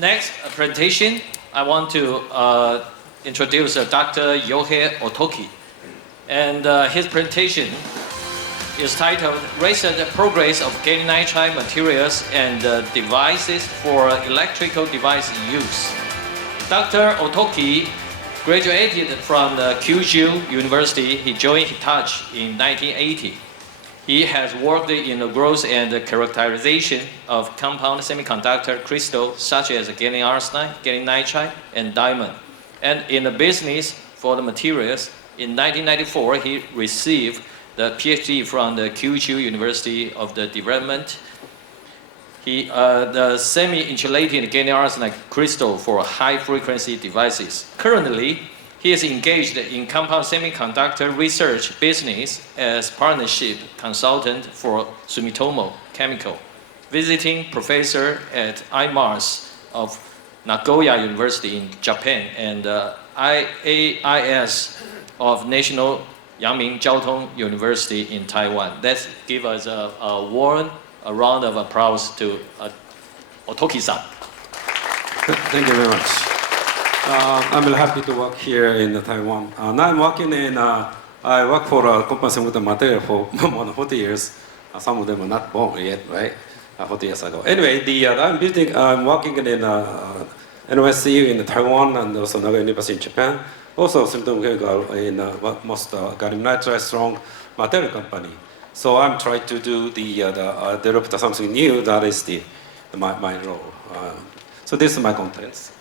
next presentation, I want to introduce Dr. Yohei Otoki. And his presentation is titled Recent Progress of Gallium Nitride Materials and Devices for Electrical Device Use. Dr. Otoki graduated from the Kyushu University. He joined Hitachi in 1980. He has worked in the growth and characterization of compound semiconductor crystals such as gallium arsenide, gallium nitride, and diamond. And in the business for the materials, in 1994, he received the PhD from the Kyushu University of the Development. The semi-insulated gallium arsenide crystal for high-frequency devices. Currently, he is engaged in compound semiconductor research business as partnership consultant for Sumitomo Chemical, visiting professor at IMARS of Nagoya University in Japan and IAIS of National Yangming Jiaotong University in Taiwan. Let's give us a warm round of applause to Otoki-san. Thank you very much. I'm really happy to work here in Taiwan. Now I'm working I work for a compound semiconductor material for more than 40 years. Some of them are not born yet, right? 40 years ago. Anyway, I'm working in NYCU in Taiwan and also Nagoya University in Japan. Also, Sumitomo Chemical in most gallium nitride strong material company. So I'm trying to do develop something new. That is my role. So this is my contents.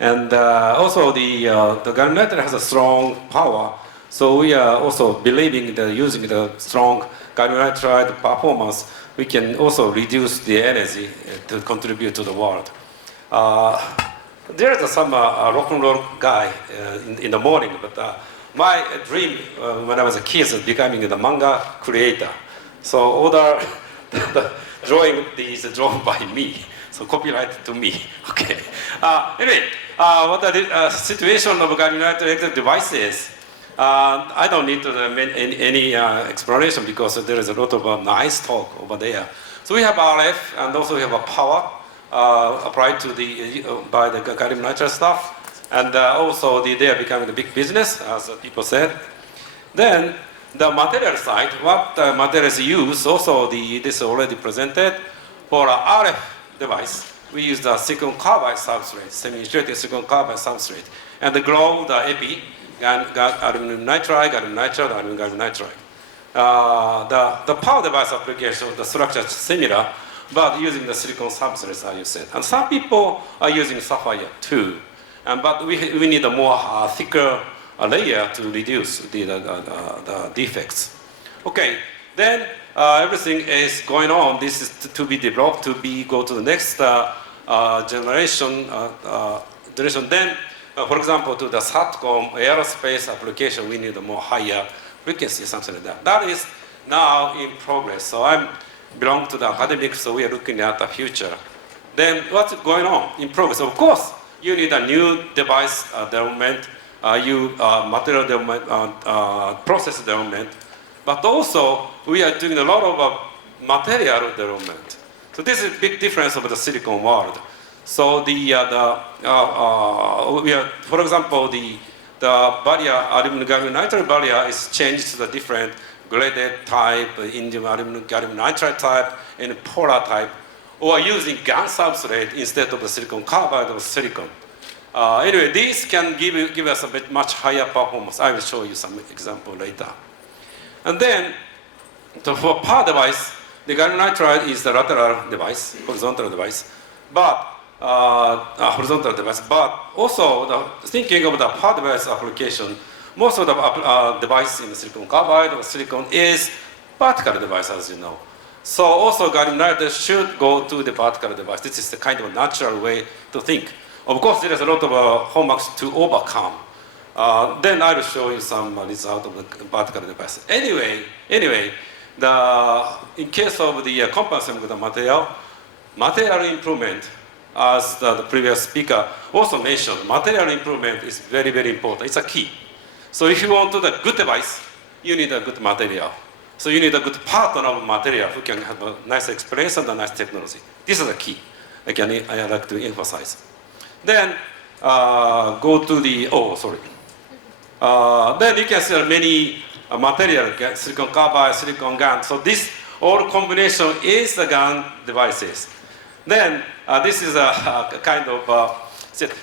And also the gallium nitride has a strong power. So we are also believing that using the strong gallium nitride performance, we can also reduce the energy to contribute to the world. There's some rock and roll guy in the morning, but my dream when I was a kid is becoming the manga creator. So all the drawing is drawn by me. So copyright to me. Okay. Anyway, what the situation of gallium nitride devices? I don't need to any explanation because there is a lot of nice talk over there. So we have RF and also we have a power applied to by the gallium nitride stuff, and also they are becoming a big business, as people said. Then the material side, what materials use? Also this is already presented for RF device. We use the silicon carbide substrate, semi-insulated silicon carbide substrate, and the glow the epi, aluminum nitride, gallium nitride, aluminum gallium nitride. The power device application, the structure is similar, but using the silicon substrates, as you said. And some people are using sapphire too, but we need a more thicker layer to reduce the defects. Okay, then everything is going on. This is to be developed to go to the next generation. Then, for example, to the SATCOM aerospace application, we need a more higher frequency, something like that. That is now in progress. So I belong to the academics, so we are looking at the future. Then what's going on in progress? Of course, you need a new device development, material development, process development, but also we are doing a lot of material development. So this is a big difference of the silicon world. So for example, the barrier, aluminum gallium nitride barrier is changed to the different graded type, indium aluminum gallium nitride type, and polar type, or using GaN substrate instead of the silicon carbide or silicon. Anyway, these can give us a bit much higher performance. I will show you some example later. And then, for power device, the gallium nitride is the lateral device, horizontal device, but also thinking of the power device application, most of the device in silicon carbide or silicon is vertical device, as you know. So also gallium nitride should go to the vertical device. This is the kind of natural way to think. Of course, there is a lot of hallmarks to overcome. Then I will show you some result of the vertical device. Anyway, in case of the compound semiconductor material improvement, as the previous speaker also mentioned, material improvement is very, very important. It's a key. So if you want the good device, you need a good material. So you need a good partner of material who can have a nice experience and a nice technology. This is the key. Again, I like to emphasize. Then go to the, oh, sorry. Then you can see many material, silicon carbide, silicon GaN. So this all combination is the GaN devices. Then this is a kind of,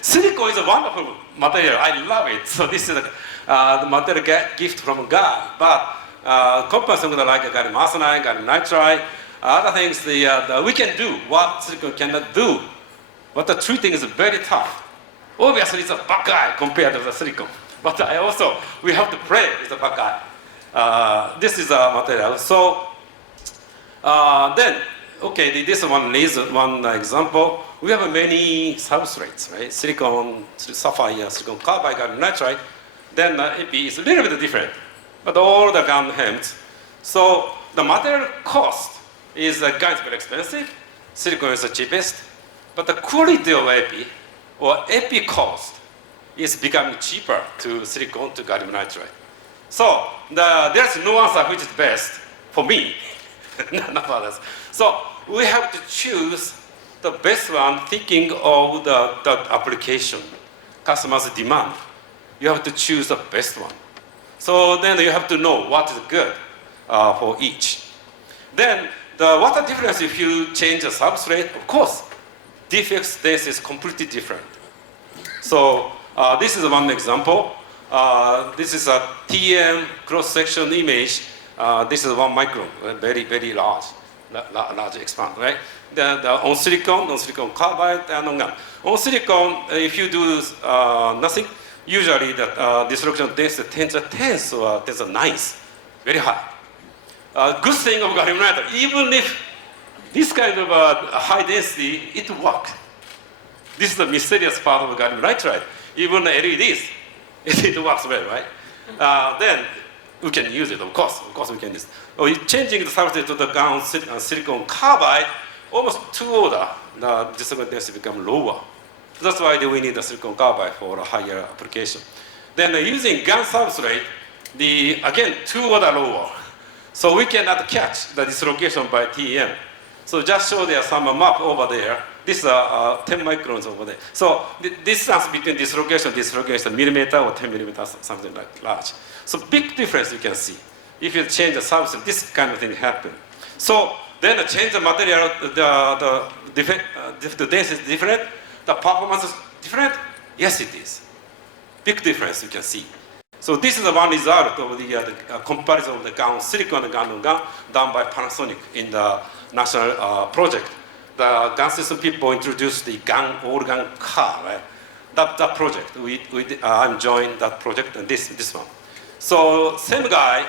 silicon is a wonderful material. I love it. So this is the material gift from God. But compared to like gallium arsenide, gallium nitride, other things, we can do what silicon cannot do. But the treating is very tough. Obviously, it's a bad guy compared to the silicon. But we have to play with the bad guy. This is a material. So then, okay, this one is one example. We have many substrates, right? Silicon, sapphire, silicon carbide, gallium nitride. Then epi is a little bit different, but all the GaN hems. So the material cost is GaN is very expensive. Silicon is the cheapest, but the quality of epi or epi cost is becoming cheaper to silicon to gallium nitride. So there's no answer which is best for me, none of others. So we have to choose the best one, thinking of the application, customer's demand. You have to choose the best one. So then you have to know what is good for each. Then what the difference if you change the substrate? Of course, defects this is completely different. So this is one example. This is a TM cross-section image. This is 1 micron, very, very large expand, right? On silicon carbide, and on GaN. On silicon, if you do nothing, usually the destruction density 10 to 10 or 10 to 9, very high. Good thing of gallium nitride, even if this kind of high density, it works. This is the mysterious part of gallium nitride. Even the LEDs, it works well, right? Then we can use it, of course we can use it. Changing the substrate to the GaN silicon carbide, almost 2 order, the destruction density become lower. That's why we need the silicon carbide for a higher application. Then using GaN substrate, again, 2 order lower. So we cannot catch the dislocation by TEM. So just show there some map over there. This is 10 microns over there. So the distance between dislocation is a millimeter or 10 millimeters, something like large. So big difference you can see. If you change the substrate, this kind of thing happen. So then change the material, the density is different, the performance is different. Yes, it is. Big difference you can see. So this is the one result of the comparison of the GaN silicon and GaN done by Panasonic in the national project. The GaN system people introduced the GaN all GaN car, right? That project, I'm joined that project and this one. So same guy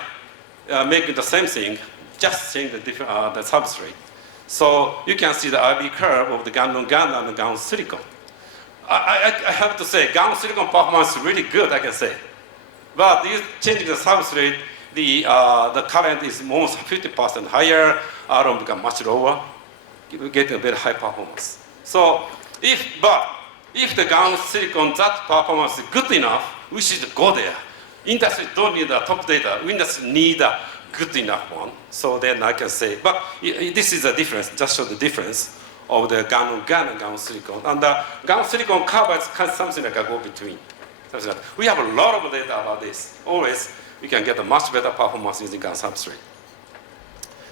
making the same thing, just change the substrate. So you can see the IV curve of the GaN and GaN silicon. I have to say, GaN silicon performance is really good, I can say. But you changing the substrate, the current is almost 50% higher, iron become much lower, you get a very high performance. So if the GaN silicon, that performance is good enough, we should go there. Industry don't need the top data, we just need a good enough one. So then I can say, but this is the difference, just show the difference of the GaN and GaN silicon. And the GaN silicon carbide is something like a go-between. We have a lot of data about this. Always, we can get a much better performance using GaN substrate.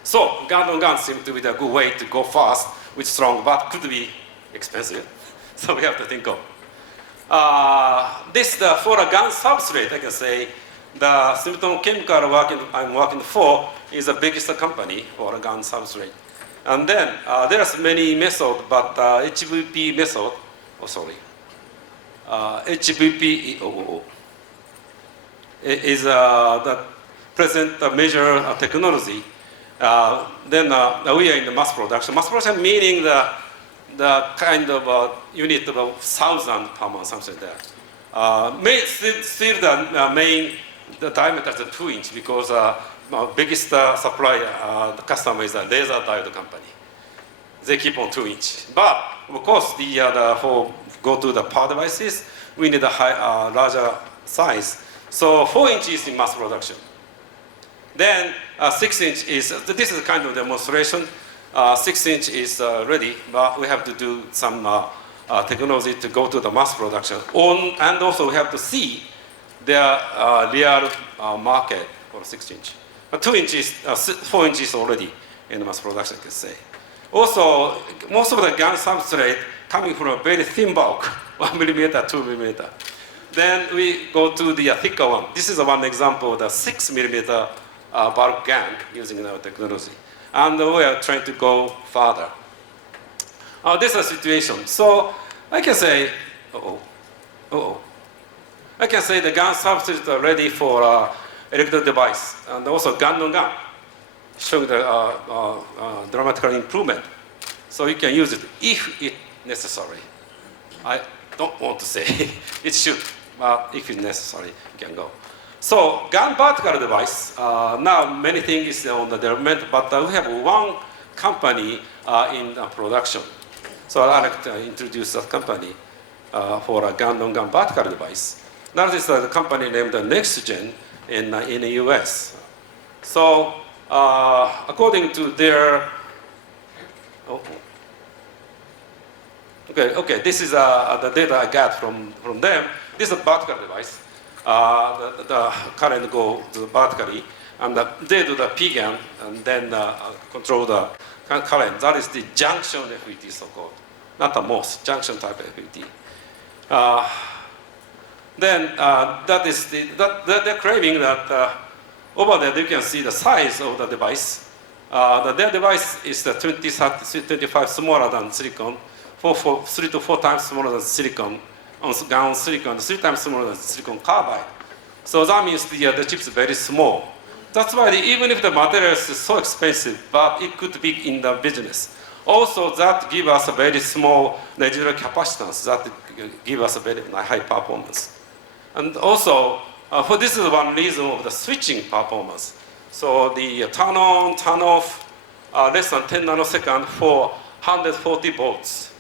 So GaN and GaN seem to be the good way to go fast with strong, but could be expensive. So we have to think of. For a GaN substrate, I can say, the Semiconductor chemical I'm working for is the biggest company for a GaN substrate. And then there's many methods, but HVP method, HVP is the present major technology. Then we are in the mass production. Mass production meaning the kind of unit of 1,000 per month, something like that. Still the diameter is 2 inches because biggest supplier, the customer is a laser diode company. They keep on 2 inches. But of course, for go to the power devices, we need a larger size. So 4 inches in mass production. Then 6 inch is, this is kind of demonstration. 6 inch is ready, but we have to do some technology to go to the mass production. And also we have to see their real market for 6-inch. 2 inches, 4 inches already in mass production, I can say. Also, most of the GaN substrate coming from a very thin bulk, 1 millimeter, 2 millimeter. Then we go to the thicker one. This is one example of the 6 millimeter bulk GaN using our technology. And we are trying to go further. This is a situation. So I can say, I can say the GaN substrates are ready for electrode device, and also GaN on GaN, showing the dramatical improvement. So you can use it if it's necessary. I don't want to say it should, but if it's necessary, you can go. So GaN vertical device, now many things is on the development, but we have one company in production. So I'd like to introduce that company for a GaN on GaN vertical device. That is the company named NextGen in the US. So according to their, okay, this is the data I got from them. This is a vertical device. The current go to vertically, and they do the PGAN and then control the current. That is the junction FET, so-called, not the MOS, junction type FET. Then that is they're claiming that over there you can see the size of the device. Their device is the 25 smaller than silicon, 3 to 4 times smaller than silicon, GaN silicon, 3 times smaller than silicon carbide. So that means the chip is very small. That's why even if the material is so expensive, but it could be in the business. Also, that gives us a very small residual capacitance that give us a very high performance. And also, for this is one reason of the switching performance. So the turn on, turn off, less than 10 nanoseconds for 140 volts.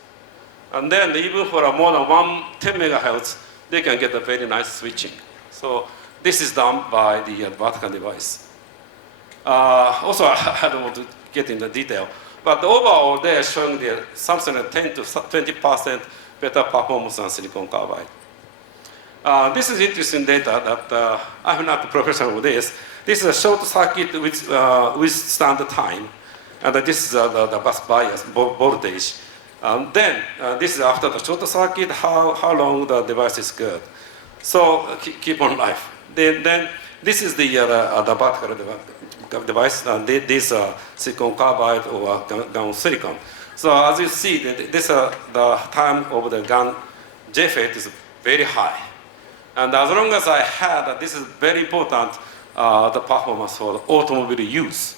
And then even for more than 10 megahertz, they can get a very nice switching. So this is done by the vertical device. Also, I don't want to get into detail, but overall, they are showing the something like 10 to 20% better performance than silicon carbide. This is interesting data that I'm not a professional with this. This is a short circuit with standard time, and this is the bus bias voltage. Then this is after the short circuit, how long the device is good. So keep on life. Then this is the vertical device, and this silicon carbide or GaN silicon. So as you see, this the time of the GaN JFET is very high. And as long as I had, this is very important, the performance for the automobile use.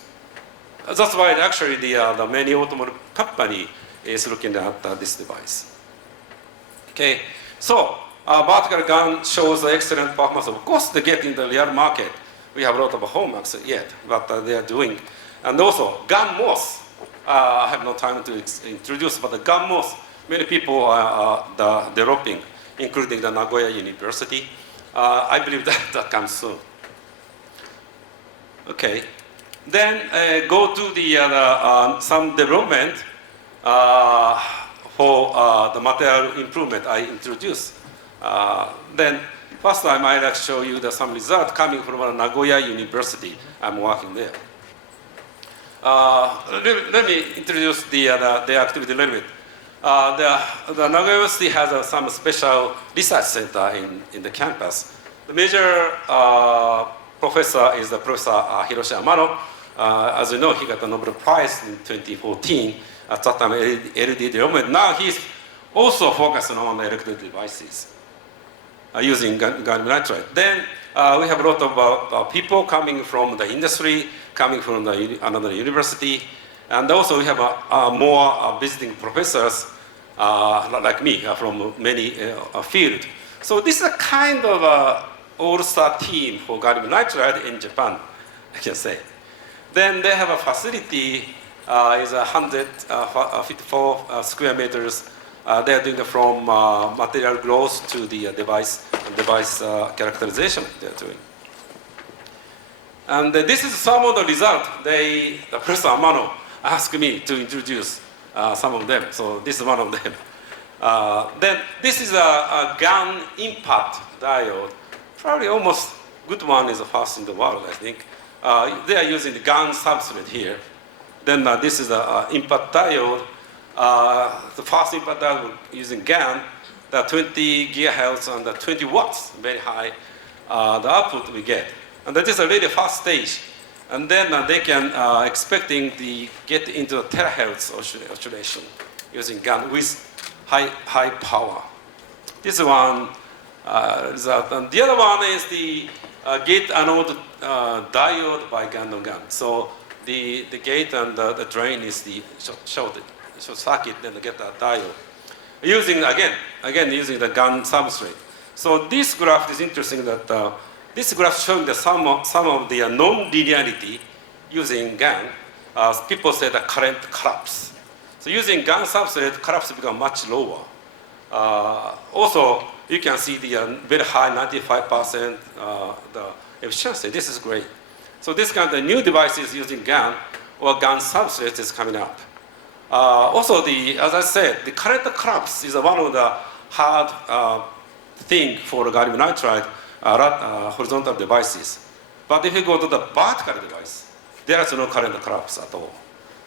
That's why actually the many automobile company is looking at this device. Okay, so vertical GaN shows excellent performance. Of course, they get in the real market. We have a lot of homeworks yet, but they are doing. And also, GaN MOS, I have no time to introduce, but the GaN MOS, many people are developing, including the Nagoya University. I believe that comes soon. Okay, then go to the some development for the material improvement I introduced. Then first time I'd like to show you some result coming from Nagoya University. I'm working there. Let me introduce the activity a little bit. The Nagoya University has some special research center in the campus. The major professor is the Professor Hiroshi Amano. As you know, he got the Nobel Prize in 2014 at that time LED development. Now he's also focusing on electrode devices using gallium nitride. Then we have a lot of people coming from the industry, coming from another university, and also we have more visiting professors like me from many fields. So this is a kind of all-star team for gallium nitride in Japan, I can say. Then they have a facility, is 154 square meters. They are doing from material growth to the device characterization they are doing. And this is some of the result. Professor Amano asked me to introduce some of them. So this is one of them. Then this is a GaN impact diode. Probably almost good one is the first in the world, I think. They are using the GaN substrate here. Then this is the impact diode. The first impact diode using GaN, the 20 gigahertz and the 20 watts, very high, the output we get. And that is a really fast stage. And then they can expecting the get into a terahertz oscillation using GaN with high power. This one result. And the other one is the gate anode diode by GaN on GaN. So the gate and the drain is the short circuit, then they get that diode. Using again using the GaN substrate. So this graph is interesting that this graph showing the some of the non-linearity using GaN. People say the current collapse. So using GaN substrate, collapse become much lower. Also, you can see the very high 95% the efficiency. This is great. So this kind of new devices using GaN or GaN substrate is coming up. Also, as I said, the current collapse is one of the hard thing for the gallium nitride horizontal devices. But if you go to the vertical device, there is no current collapse at all.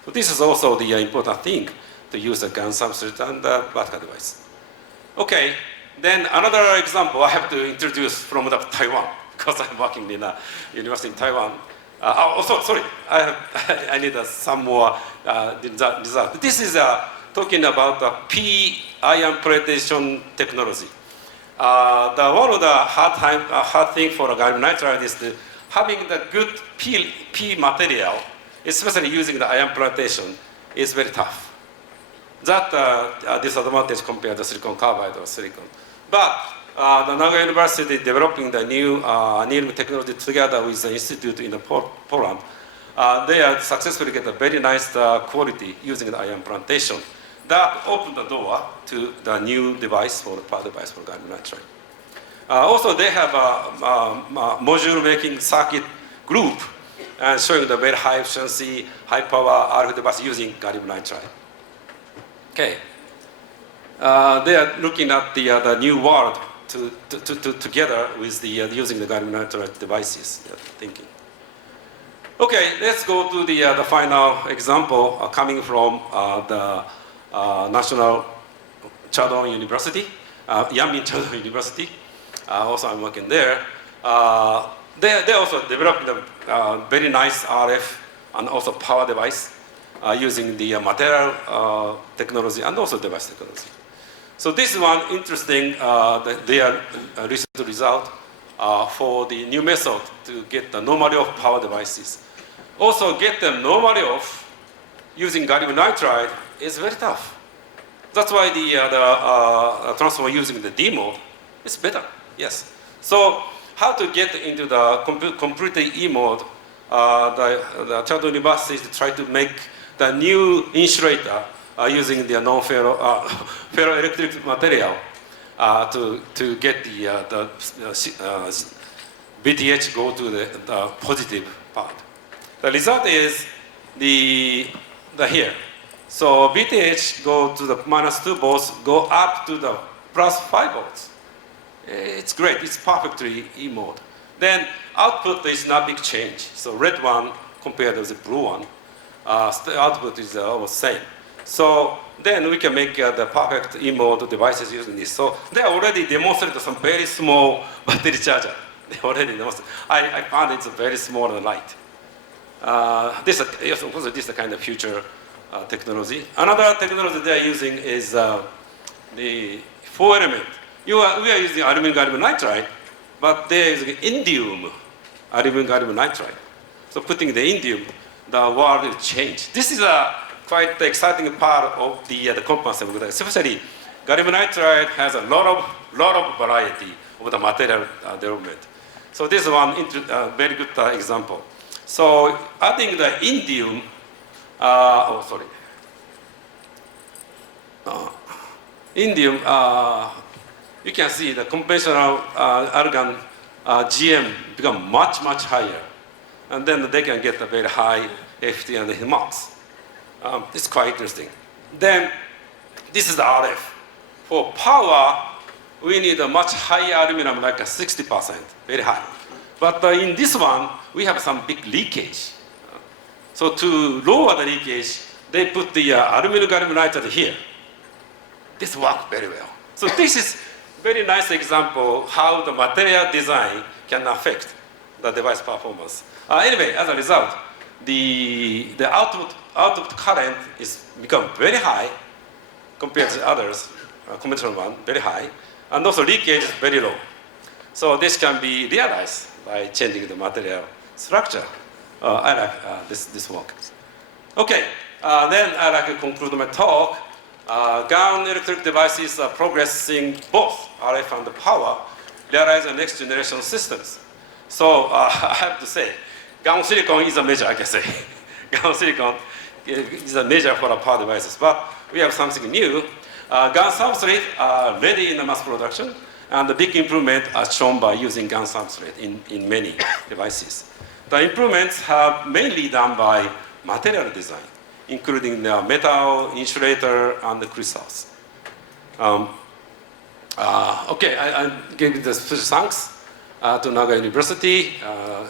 So this is also the important thing to use the GaN substrate and the vertical device. Okay, then another example I have to introduce from Taiwan, because I'm working in a university in Taiwan. Sorry, I need some more result. This is talking about the p-ion platation technology. One of the hard thing for a gallium nitride is having the good P material, especially using the ion platation, is very tough. That disadvantage compared to silicon carbide or silicon. But the Nagoya University developing the new annealing technology together with the institute in Poland. They are successfully get a very nice quality using the ion plantation. That opened the door to the new device for the power device for gallium nitride. Also, they have a module making circuit group and showing the very high efficiency, high power RF device using gallium nitride. Okay. They are looking at the new world together with using the gallium nitride devices. They are thinking. Okay, let's go to the final example coming from the National Chiao University, Yanmin Chiao University. Also, I'm working there. They also developed a very nice RF and also power device using the material technology and also device technology. So this is one interesting their recent result for the new method to get the normally off power devices. Also get them normally off using gallium nitride is very tough. That's why the transformer using the D mode is better. Yes. So how to get into the completely E mode? The Chiao University try to make the new insulator using the non-ferro ferroelectric material to get the VTH go to the positive part. The result is the here. So VTH go to the -2 volts, go up to the +5 volts. It's great. It's perfectly E mode. Then output is not big change. So red one compared to the blue one, the output is almost same. So then we can make the perfect E mode devices using this. So they already demonstrated some very small battery charger. They already demonstrated. I found it's very small and light. This is the kind of future technology. Another technology they are using is the 4-element. We are using aluminum gallium nitride, but they are using indium aluminum gallium nitride. So putting the indium, the world will change. This is a quite exciting part of the compound semiconductor. Especially gallium nitride has a lot of variety of the material development. So this is one very good example. So adding the indium, indium, you can see the conventional argon GM become much higher, and then they can get a very high FT and HMOX. It's quite interesting. Then this is the RF for power, we need a much higher aluminum, like a 60%, very high. But in this one, we have some big leakage. So to lower the leakage, they put the aluminum gallium nitride here. This works very well. So this is very nice example how the material design can affect the device performance. Anyway, as a result, the output current is become very high compared to others, conventional one, very high, and also leakage is very low. So this can be realized by changing the material structure. I like this work. Okay, then I like to conclude my talk. GaN electric devices are progressing both RF and power, realizing next generation systems. So I have to say, GaN silicon is a major, I can say. GaN silicon is a major for our power devices, but we have something new. GaN substrate are ready in the mass production, and the big improvement are shown by using GaN substrate in many devices. The improvements have mainly done by material design, including the metal, insulator, and the crystals. Okay, I give the special thanks to Naga University,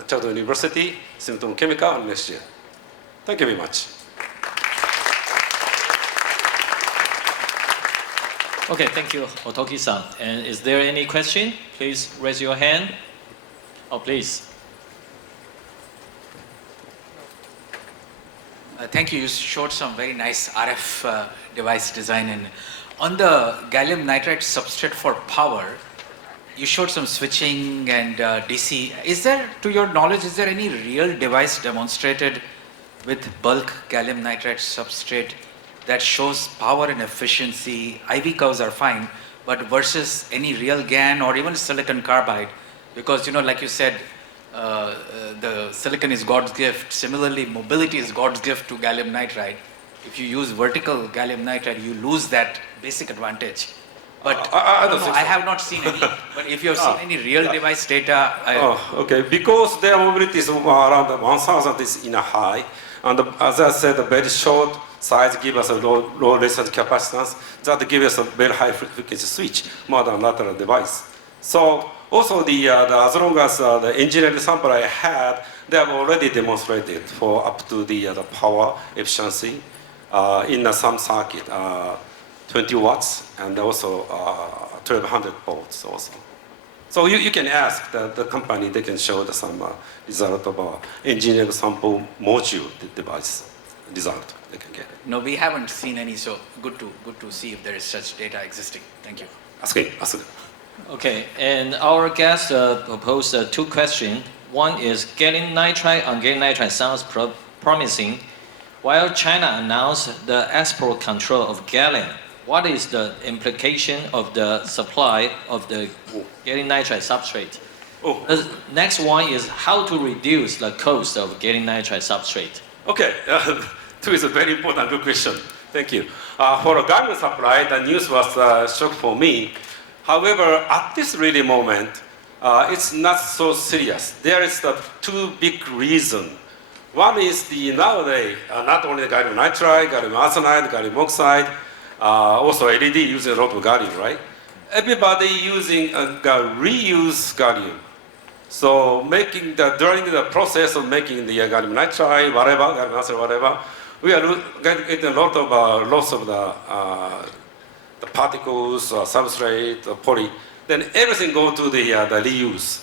Chiao University, Semiconductor Chemical, and next year. Thank you very much. Okay, thank you, Otoki-san. And is there any question? Please raise your hand. Oh, please. Thank you. You showed some very nice RF device design. And on the gallium nitride substrate for power, you showed some switching and DC. Is there, to your knowledge, is there any real device demonstrated with bulk gallium nitride substrate that shows power and efficiency? IV curves are fine, but versus any real GaN or even silicon carbide, because, you know, like you said, the silicon is God's gift. Similarly, mobility is God's gift to gallium nitride. If you use vertical gallium nitride, you lose that basic advantage. But I don't know, I have not seen any. But if you have seen any real device data, okay, because their mobility is around 1,000 is in a high, and as I said, a very short size give us a low resistance capacitance that give us a very high frequency switch, more than lateral device. So also as long as the engineering sample I had, they have already demonstrated for up to the power efficiency in some circuit, 20 watts and also 1200 volts also. So you can ask the company, they can show some result of our engineering sample module device result they can get. No, we haven't seen any, so good to see if there is such data existing. Thank you. Ask him. Okay, and our guest proposed two questions. One is gallium nitride on gallium nitride sounds promising. While China announced the export control of gallium, what is the implication of the supply of the gallium nitride substrate? The next one is how to reduce the cost of gallium nitride substrate. Okay, two is a very important good question. Thank you. For a gallium supply, the news was a shock for me. However, at this really moment, it's not so serious. There is the two big reasons. One is nowadays, not only the gallium nitride, gallium arsenide, gallium oxide, also LED using a lot of gallium, right? Everybody using reuse gallium. So during the process of making the gallium nitride, whatever, gallium arsenide, whatever, we are getting a lot of loss of the particles, substrate, poly. Then everything go to the reuse.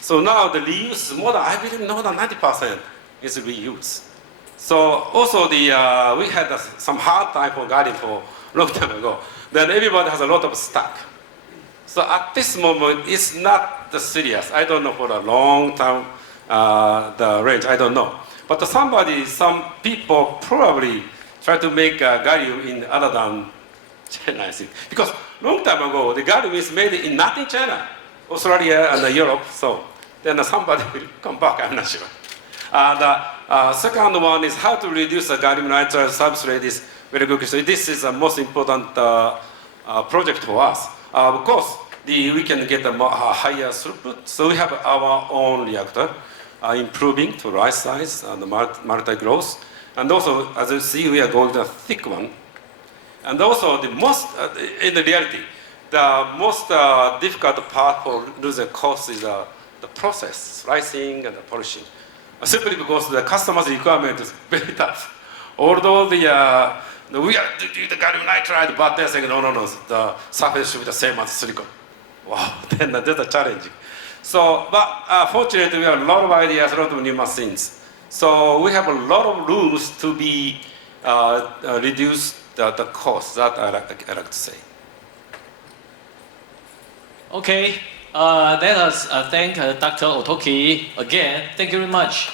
So now the reuse is I believe more than 90% is reuse. So also we had some hard time for gallium for a long time ago. Then everybody has a lot of stock. So at this moment, it's not serious. I don't know for a long time, the range, I don't know. But some people probably try to make gallium in other than China, I think. Because long time ago, the gallium is made not in China, Australia and Europe. So then somebody will come back, I'm not sure. The second one is how to reduce the gallium nitride substrate is very good question. This is the most important project for us. Of course, we can get a higher throughput. So we have our own reactor, improving to right size and multi-growth. And also, as you see, we are going to a thick one. And also the most, in the reality, the most difficult part for losing cost is the process, slicing and the polishing. Simply because the customer's requirement is very tough. Although we are doing the gallium nitride, but they're saying, no, the surface should be the same as silicon. Wow, then that's a challenge. So, but fortunately, we have a lot of ideas, a lot of new machines. So we have a lot of rooms to be reduce the cost. That I like to say. Okay, let us thank Dr. Otoki again. Thank you very much.